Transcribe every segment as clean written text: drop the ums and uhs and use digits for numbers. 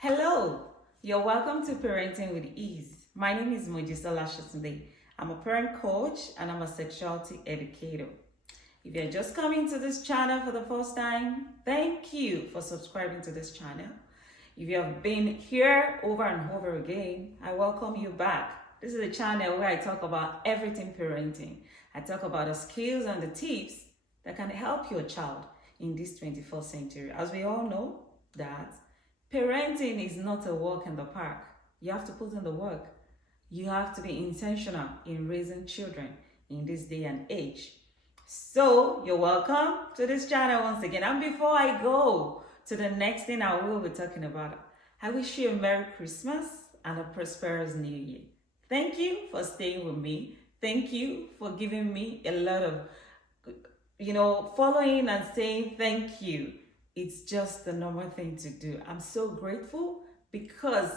Hello, you're welcome to Parenting with Ease. My name is Mojisa Lashatunde. I'm a parent coach and I'm a sexuality educator. If you're just coming to this channel for the first time, thank you for subscribing to this channel. If you have been here over and over again, I welcome you back. This is a channel where I talk about everything parenting. I talk about the skills and the tips that can help your child in this 21st century. As we all know that parenting is not a walk in the park. You have to put in the work. You have to be intentional in raising children in this day and age. So you're welcome to this channel once again. And before I go to the next thing I will be talking about, I wish you a Merry Christmas and a prosperous New Year. Thank you for staying with me. Thank you for giving me a lot of, following and saying thank you. It's just the normal thing to do. I'm so grateful because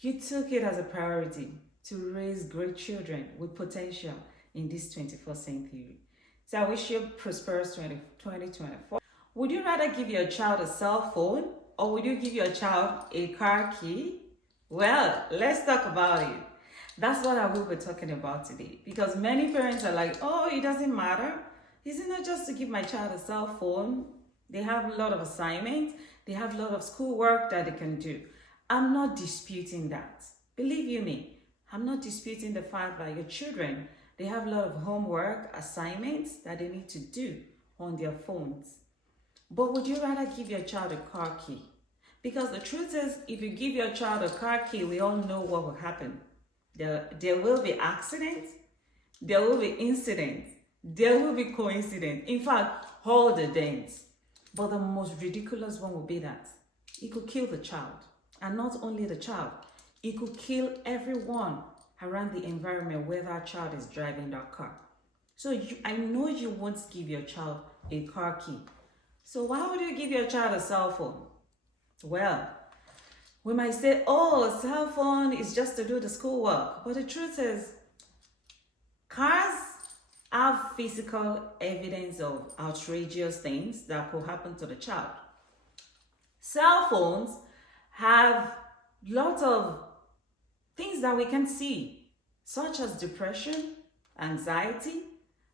you took it as a priority to raise great children with potential in this 21st century. So I wish you a prosperous 2024. Would you rather give your child a cell phone or would you give your child a car key? Well, let's talk about it. That's what I will be talking about today because many parents are like, oh, it doesn't matter. Isn't it just to give my child a cell phone? They have a lot of assignments. They have a lot of schoolwork that they can do. I'm not disputing that. Believe you me, I'm not disputing the fact that your children, they have a lot of homework, assignments that they need to do on their phones. But would you rather give your child a car key? Because the truth is, if you give your child a car key, we all know what will happen. There will be accidents, there will be incidents, there will be coincidence. In fact, all the dents. But the most ridiculous one would be that it could kill the child. And not only the child, it could kill everyone around the environment where that child is driving that car. So I know you won't give your child a car key. So why would you give your child a cell phone? Well, we might say, oh, a cell phone is just to do the schoolwork. But the truth is, cars have physical evidence of outrageous things that could happen to the child. Cell phones have lots of things that we can see, such as depression, anxiety,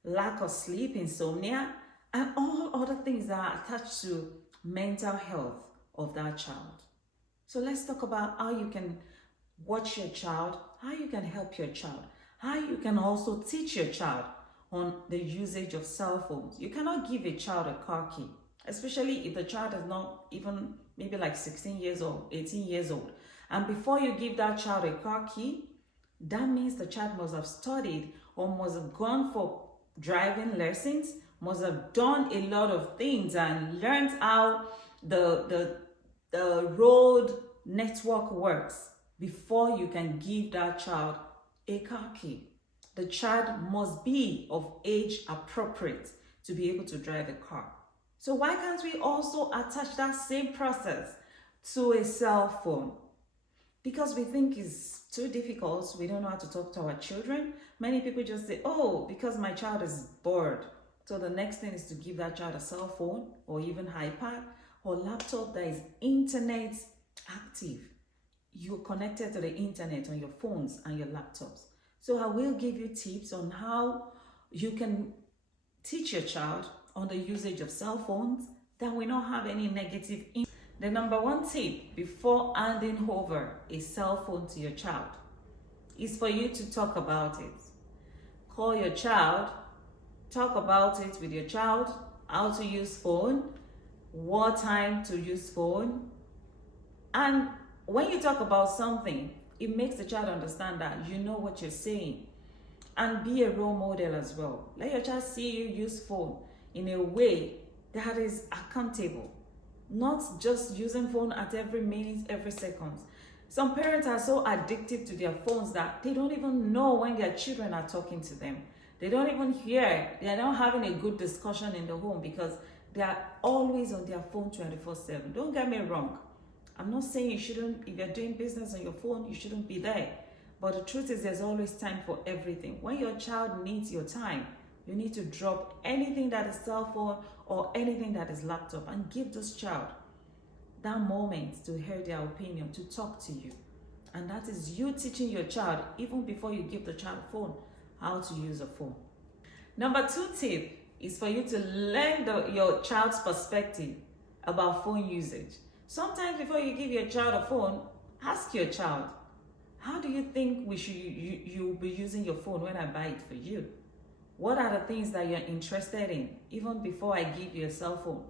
lack of sleep, insomnia, and all other things that are attached to mental health of that child. So let's talk about how you can watch your child, how you can help your child, how you can also teach your child on the usage of cell phones. You cannot give a child a car key, especially if the child is not even maybe like 16 years old, 18 years old. And before you give that child a car key, that means the child must have studied or must have gone for driving lessons, must have done a lot of things and learned how the road network works before you can give that child a car key. The child must be of age appropriate to be able to drive a car. So why can't we also attach that same process to a cell phone? Because we think it's too difficult. We don't know how to talk to our children. Many people just say, oh, because my child is bored. So the next thing is to give that child a cell phone or even iPad or laptop that is internet active. You're connected to the internet on your phones and your laptops. So I will give you tips on how you can teach your child on the usage of cell phones that will not have any negative impact. The number one tip before handing over a cell phone to your child is for you to talk about it. Call your child, talk about it with your child, how to use phone, what time to use phone. And when you talk about something, it makes the child understand that you know what you're saying. And be a role model as well. Let your child see you use phone in a way that is accountable. Not just using phone at every minute, every second. Some parents are so addicted to their phones that they don't even know when their children are talking to them. They don't even hear. They are not having a good discussion in the home because they are always on their phone 24/7. Don't get me wrong. I'm not saying you shouldn't, if you're doing business on your phone, you shouldn't be there. But the truth is there's always time for everything. When your child needs your time, you need to drop anything that is cell phone or anything that is laptop and give this child that moment to hear their opinion, to talk to you. And that is you teaching your child, even before you give the child a phone, how to use a phone. Number 2 tip is for you to learn your child's perspective about phone usage. Sometimes before you give your child a phone, ask your child, how do you think you'll be using your phone when I buy it for you? What are the things that you're interested in, even before I give you a cell phone?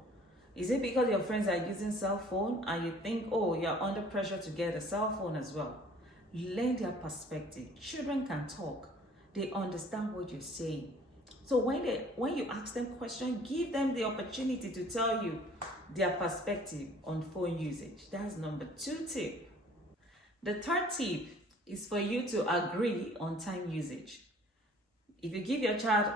Is it because your friends are using cell phone and you think, oh, you're under pressure to get a cell phone as well? Learn their perspective. Children can talk. They understand what you're saying. So when you ask them questions, give them the opportunity to tell you their perspective on phone usage. That's number 2 tip. The 3rd tip is for you to agree on time usage. If you give your child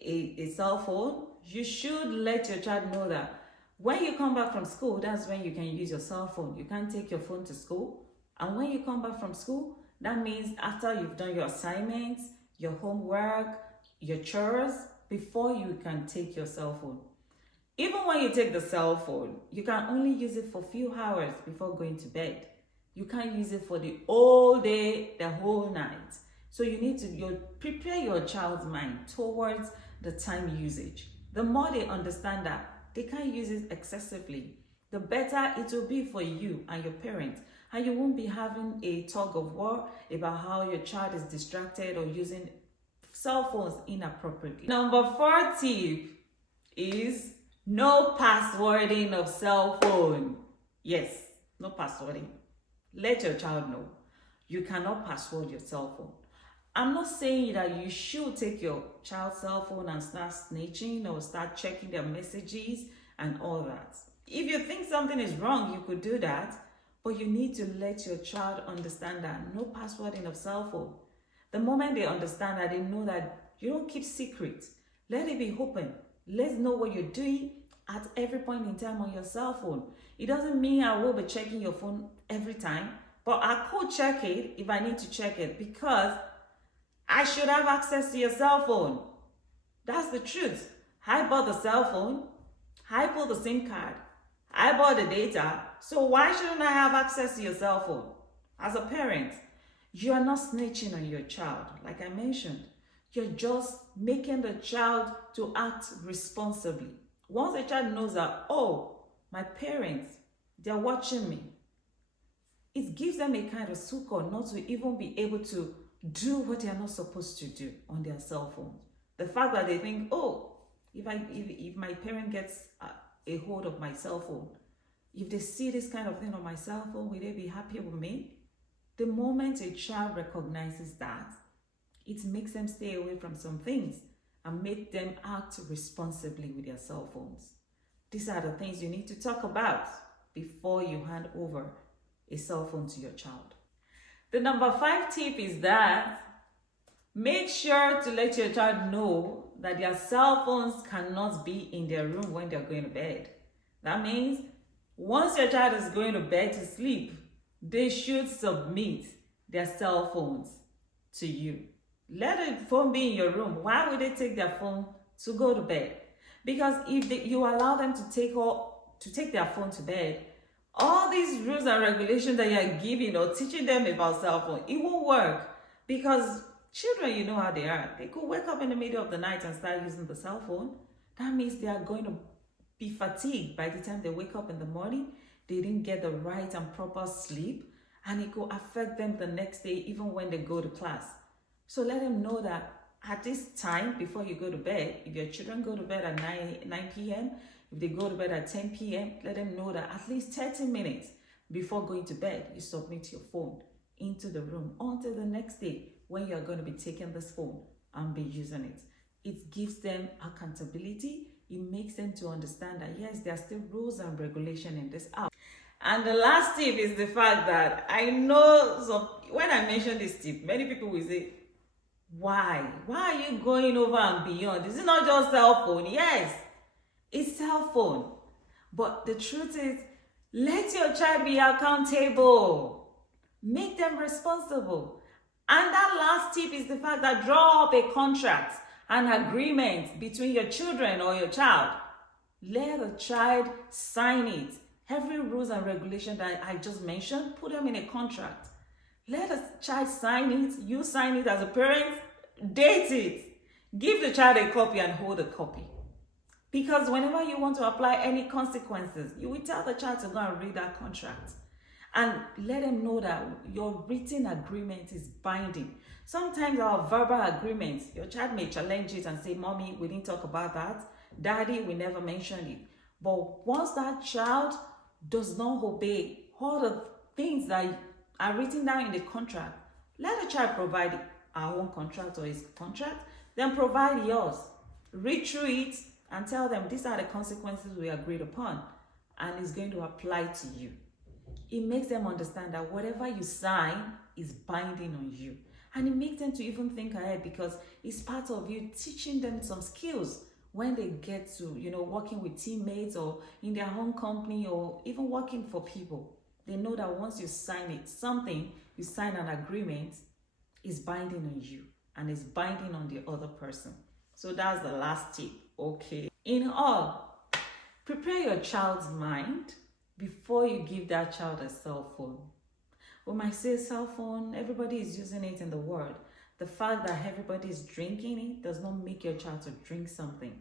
a cell phone, you should let your child know that when you come back from school, that's when you can use your cell phone. You can't take your phone to school. And when you come back from school, that means after you've done your assignments, your homework, your chores, before you can take your cell phone. Even when you take the cell phone, you can only use it for a few hours before going to bed. You can't use it for the whole day, the whole night. So you need to prepare your child's mind towards the time usage. The more they understand that they can't use it excessively, the better it will be for you and your parents. And you won't be having a tug of war about how your child is distracted or using cell phones inappropriately. Number 4 tip is no passwording of cell phone. Yes, no passwording. Let your child know you cannot password your cell phone. I'm not saying that you should take your child's cell phone and start snitching or start checking their messages and all that. If you think something is wrong, you could do that, but you need to let your child understand that no passwording of cell phone. The moment they understand that, they know that you don't keep secrets. Let it be open. Let's know what you're doing at every point in time on your cell phone. It doesn't mean I will be checking your phone every time, but I could check it if I need to check it because I should have access to your cell phone. That's the truth. I bought the cell phone. I pulled the SIM card. I bought the data. So why shouldn't I have access to your cell phone? As a parent, you are not snitching on your child. Like I mentioned, you're just making the child to act responsibly. Once a child knows that, oh, my parents, they're watching me, it gives them a kind of succor not to even be able to do what they are not supposed to do on their cell phones. The fact that they think, oh, if my parent gets a hold of my cell phone, if they see this kind of thing on my cell phone, will they be happy with me? The moment a child recognizes that, it makes them stay away from some things and make them act responsibly with their cell phones. These are the things you need to talk about before you hand over a cell phone to your child. The number 5 tip is that make sure to let your child know that their cell phones cannot be in their room when they're going to bed. That means once your child is going to bed to sleep, they should submit their cell phones to you. Let the phone be in your room. Why would they take their phone to go to bed? Because if you allow them to take their phone to bed, all these rules and regulations that you're giving or teaching them about cell phone, it won't work. Because children, you know how they are. They could wake up in the middle of the night and start using the cell phone. That means they are going to be fatigued by the time they wake up in the morning. They didn't get the right and proper sleep, and it could affect them the next day, even when they go to class. So let them know that at this time, before you go to bed, if your children go to bed at 9 p.m., if they go to bed at 10 p.m., let them know that at least 30 minutes before going to bed, you submit your phone into the room until the next day when you're going to be taking this phone and be using it. It gives them accountability. It makes them to understand that, yes, there are still rules and regulation in this house. And the last tip is the fact that I know when I mention this tip, many people will say, why? Why are you going over and beyond? Is it not just cell phone? Yes, it's cell phone. But the truth is, let your child be accountable. Make them responsible. And that last tip is the fact that draw up a contract, an agreement between your children or your child. Let the child sign it. Every rules and regulation that I just mentioned, put them in a contract. Let a child sign it, you sign it as a parent, date it. Give the child a copy and hold a copy. Because whenever you want to apply any consequences, you will tell the child to go and read that contract. And let them know that your written agreement is binding. Sometimes our verbal agreements, your child may challenge it and say, Mommy, we didn't talk about that. Daddy, we never mentioned it. But once that child does not obey all the things that are written down in the contract, let the child provide our own contract or his contract, then provide yours. Read through it and tell them these are the consequences we agreed upon, and it's going to apply to you. It makes them understand that whatever you sign is binding on you. And it makes them to even think ahead, because it's part of you teaching them some skills when they get to, working with teammates or in their home company or even working for people. They know that once you sign it, you sign an agreement, is binding on you and is binding on the other person. So that's the last tip. Okay. In all, prepare your child's mind before you give that child a cell phone. We might say cell phone, everybody is using it in the world. The fact that everybody is drinking it does not make your child to drink something.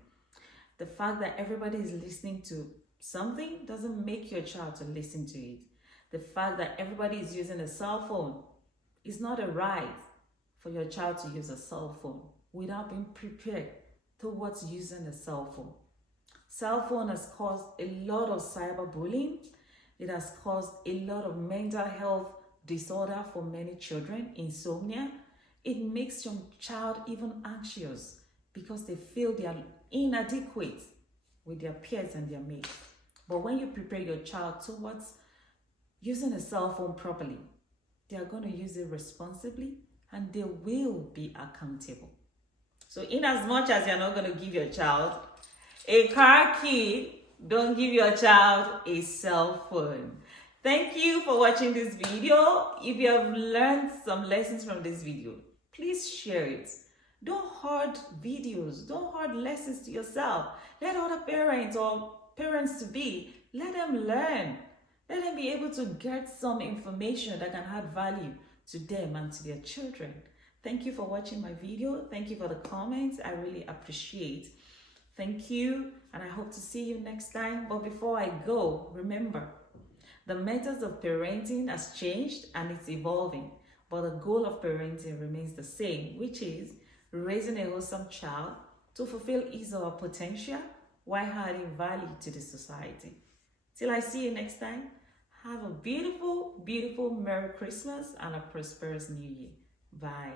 The fact that everybody is listening to something doesn't make your child to listen to it. The fact that everybody is using a cell phone is not a right for your child to use a cell phone without being prepared towards using a cell phone. Cell phone has caused a lot of cyberbullying. It has caused a lot of mental health disorder for many children, insomnia. It makes your child even anxious because they feel they are inadequate with their peers and their mates. But when you prepare your child towards using a cell phone properly, they are going to use it responsibly and they will be accountable. So in as much as you're not going to give your child a car key, don't give your child a cell phone. Thank you for watching this video. If you have learned some lessons from this video, please share it. Don't hoard videos, don't hoard lessons to yourself. Let other parents or parents to be, let them learn. Let them be able to get some information that can add value to them and to their children. Thank you for watching my video. Thank you for the comments. I really appreciate. Thank you, and I hope to see you next time. But before I go, remember, the methods of parenting has changed and it's evolving, but the goal of parenting remains the same, which is raising a wholesome child to fulfill his or her potential while adding value to the society. Till I see you next time, have a beautiful, beautiful Merry Christmas and a prosperous New Year. Bye.